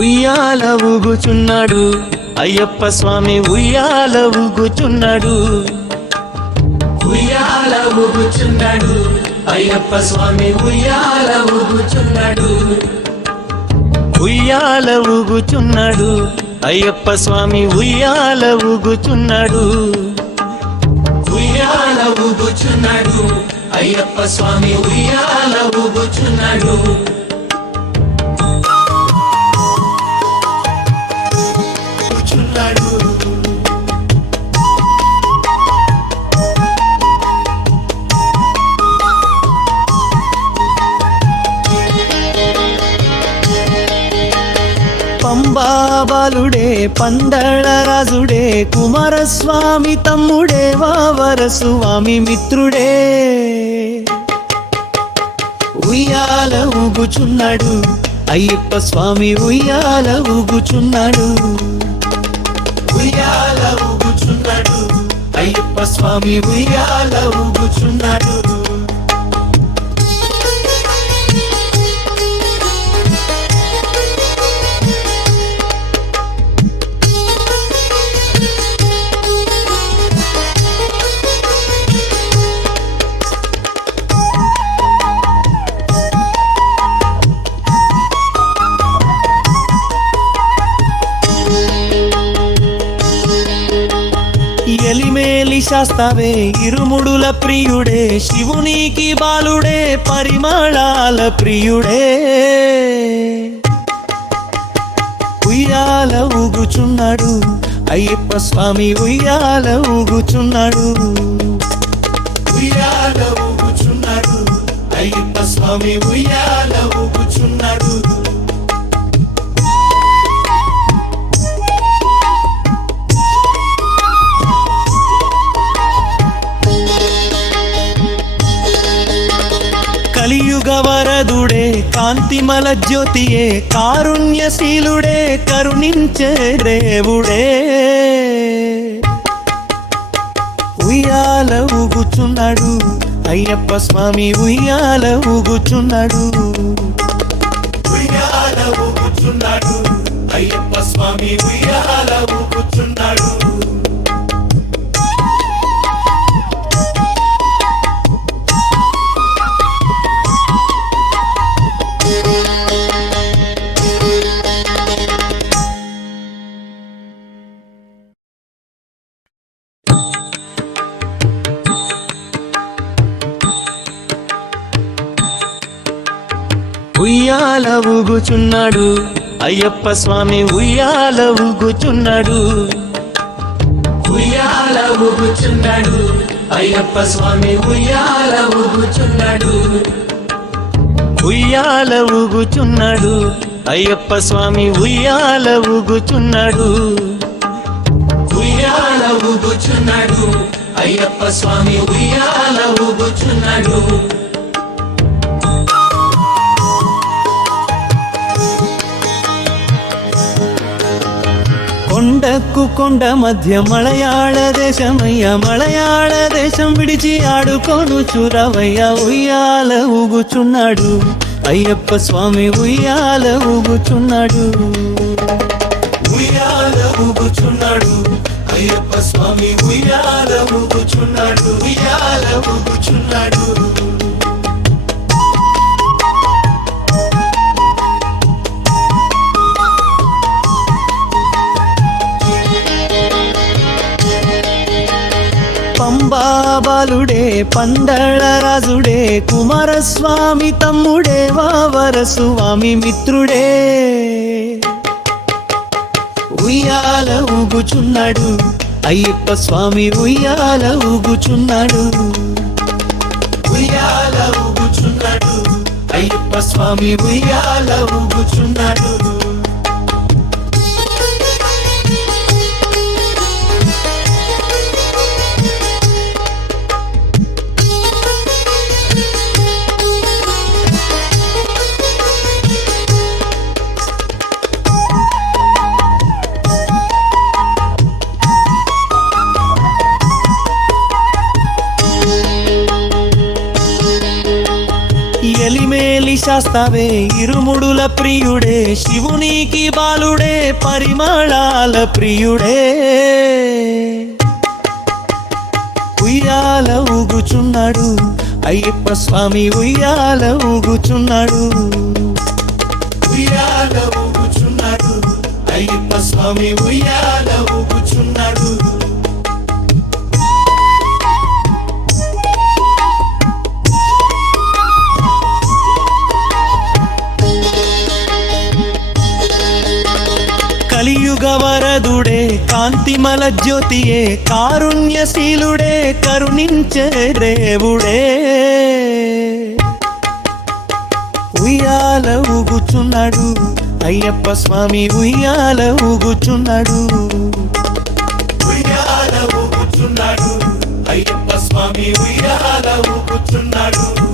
ఉయ్యాల ఊగుచున్నాడు. అయ్యప్ప స్వామి ఉయ్యాల ఊగుచున్నాడు. ఉయ్యాల ఊగుచున్నాడు. అయ్యప్ప స్వామి ఉయ్యాల ఊగుచున్నాడు. ఉయ్యాల ఊగుచున్నాడు. అయ్యప్ప స్వామి ఉయ్యాల ఊగుచున్నాడు. ఉయ్యాల ఊగుచున్నాడు. అయ్యప్ప స్వామి ఉయ్యాల ఊగుచున్నాడు. పంబాబాలుడే పందళరాజుడే కుమారస్వామి తమ్ముడే వావరస్వామి మిత్రుడే. ఉయ్యాల ఊగుచున్నాడు అయ్యప్ప స్వామి ఉయ్యాల ఊగుచున్నాడు. ఉయ్యాల ఊగుచున్నాడు అయ్యప్ప స్వామి ఉయ్యాల ఊగుచున్నాడు. ఎలిమేలి ఇరుముడుల ప్రియుడే శివునికి బాలుడే పరిమళాల ప్రియుడే. ఉయ్యాల ఊగుచున్నాడు అయ్యప్ప స్వామి ఉయ్యాల ఊగుచున్నాడు. ఉయ్యాల ఊగుచున్నాడు అయ్యప్ప స్వామి ఉయ్యాల కలియుగ కాంతిమల జ్యోతియే కారుణ్యశీలుడే కరుణించే దేవుడే. ఉయ్యాల ఊగుచున్నాడు అయ్యప్ప స్వామి ఉయ్యాల ఊగుచున్నాడు. ఉయ్యాల ఊగుచున్నాడు అయ్యప్ప స్వామి ఉయ్యాల ఉయ్యాల ఊగుచున్నాడు. అయ్యప్ప స్వామి ఉయ్యాల ఊగుచున్నాడు. ఉయ్యాల ఊగుచున్నాడు. అయ్యప్ప స్వామి ఉయ్యాల ఊగుచున్నాడు. ఉయ్యాల ఊగుచున్నాడు. అయ్యప్ప స్వామి ఉయ్యాల ఊగుచున్నాడు. ఉయ్యాల ఊగుచున్నాడు. అయ్యప్ప స్వామి ఉయ్యాల ఊగుచున్నాడు. కొండకు కొండ మధ్య మలయాళ దేశమయ్య మలయాళ దేశం విడిచి ఆడుకోను చూరవయ్య ఉయ్యాల ఊగుచున్నాడు. అయ్యప్ప స్వామి ఉయ్యాల ఊగుచున్నాడు. ఉయ్యాల ఊగుచున్నాడు. అయ్యప్ప స్వామి ఉయ్యాల ఊగుచున్నాడు ఉయ్యాల ఊగుచున్నాడు. బాలుడే పందళరాజుడే కుమారస్వామి తమ్ముడే వావర స్వామి మిత్రుడే. ఉయ్యాల ఊగుచున్నాడు అయ్యప్ప స్వామి ఉయ్యాల ఊగుచున్నాడు. ఉయ్యాల ఊగుచున్నాడు అయ్యప్ప స్వామి ఉయ్యాల ఊగుచున్నాడు. ఎలిమేలి శాస్తావే ఇరుముడుల ప్రియుడే. శివునికి బాలుడే పరిమళాల ప్రియుడే. ఉయ్యాల ఊగుచున్నాడు అయ్యప్ప స్వామి ఉయ్యాల ఊగుచున్నాడు. ఉయ్యాల ఊగుచున్నాడు అయ్యప్ప స్వామి ఉయ్యాల ఊగుచున్నాడు. వరదుడే కాంతిమల జ్యోతియే కారుణ్యశీలుడే కరుణించే దేవుడే. ఉయ్యాల ఊగుచున్నాడు అయ్యప్ప స్వామి ఉయ్యాల ఊగుచున్నాడు. ఉయ్యాల ఊగుచున్నాడు అయ్యప్ప స్వామి ఉయ్యాల ఊగుచున్నాడు.